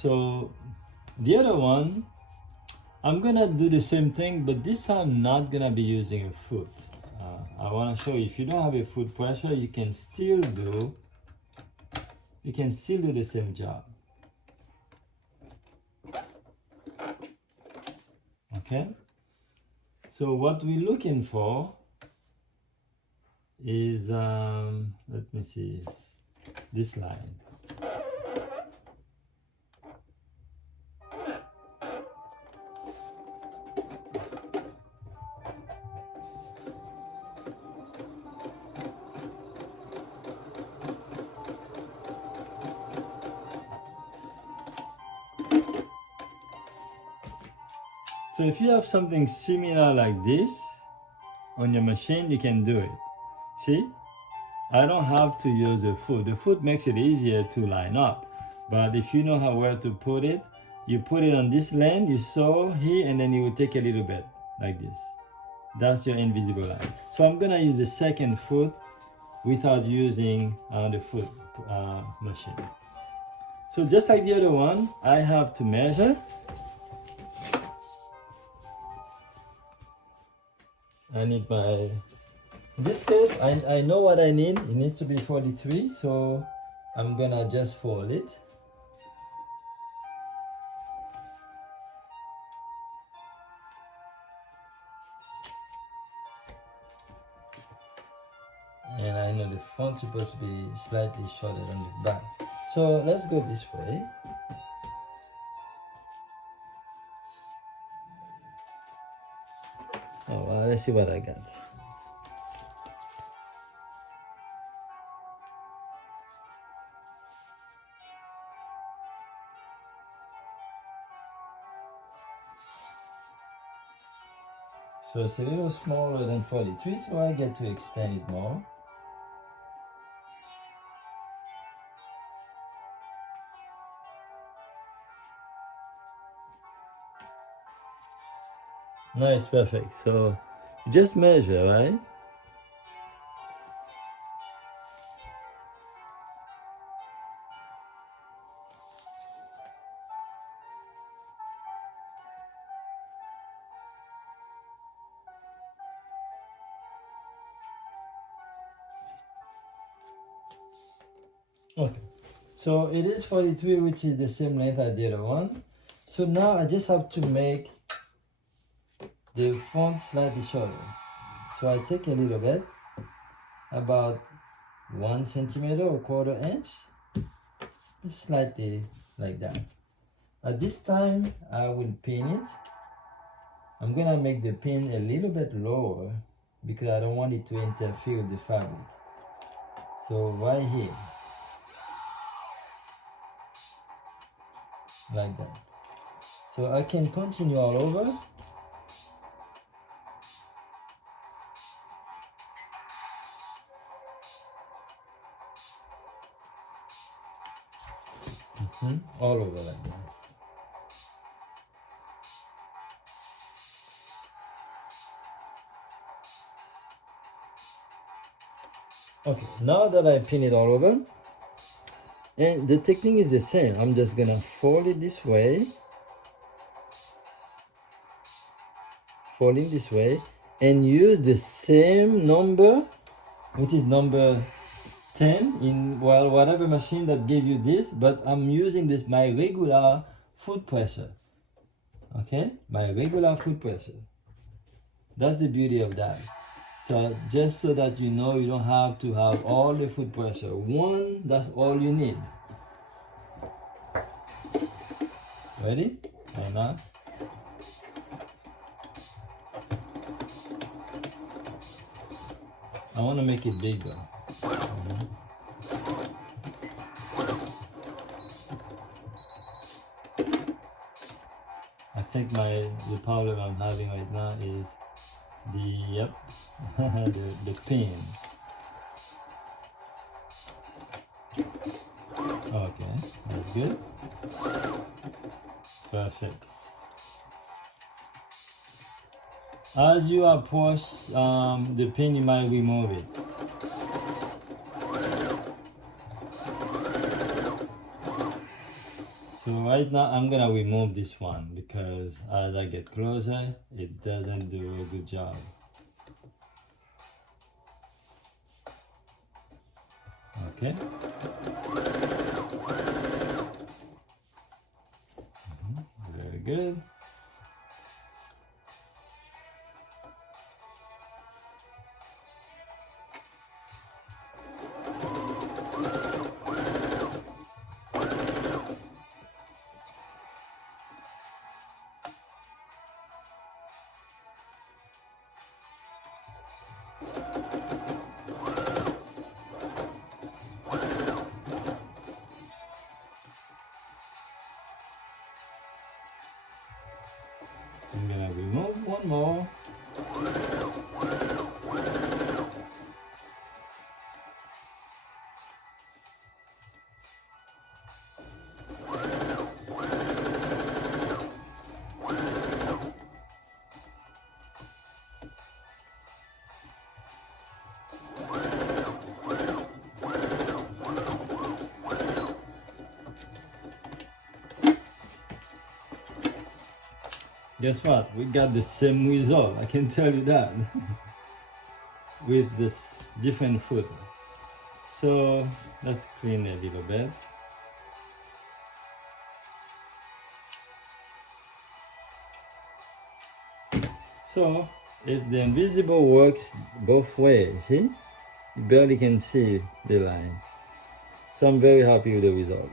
So the other one, I'm gonna do the same thing, but this time I'm not gonna be using a foot. I wanna show you, if you don't have a foot pressure, you can still do the same job. Okay? So what we're looking for is, let me see, this line. So if you have something similar like this on your machine, you can do it. See? I don't have to use the foot. The foot makes it easier to line up. But if you know where to put it, you put it on this lane, you sew here, and then you will take a little bit like this. That's your invisible line. So I'm gonna use the second foot without using the foot machine. So just like the other one, I have to measure. I need in this case, I know what I need. It needs to be 43, so I'm gonna just fold it. And I know the front is supposed to be slightly shorter than the back. So let's go this way. Oh, well, let's see what I got. So it's a little smaller than 43, so I get to extend it more. Nice, perfect. So you just measure, right? Okay, so it is 43, which is the same length as the other one. So now I just have to make the front slightly shorter. So I take a little bit, about 1 centimeter or quarter inch, slightly like that. At this time, I will pin it. I'm gonna make the pin a little bit lower because I don't want it to interfere with the fabric. So right here, like that. So I can continue all over. All over like that. Okay, now that I pin it all over, and the technique is the same. I'm just gonna fold it this way, fold it this way, and use the same number, which is number 10 in whatever machine that gave you this, but I'm using this my regular foot pressure. Okay, my regular foot pressure. That's the beauty of that. So just so that you know, you don't have to have all the foot pressure. One, that's all you need. Ready? Or not? I want to make it bigger. I think the problem I'm having right now is the pin. Okay, that's good. Perfect. As you approach the pin, you might remove it. So So right now I'm gonna remove this one because as I get closer, it doesn't do a good job. Okay. Very good. I'm gonna remove one more. Guess what? We got the same result. I can tell you that with this different food. So let's clean a little bit. So it's the invisible works both ways. See? You barely can see the line. So I'm very happy with the result.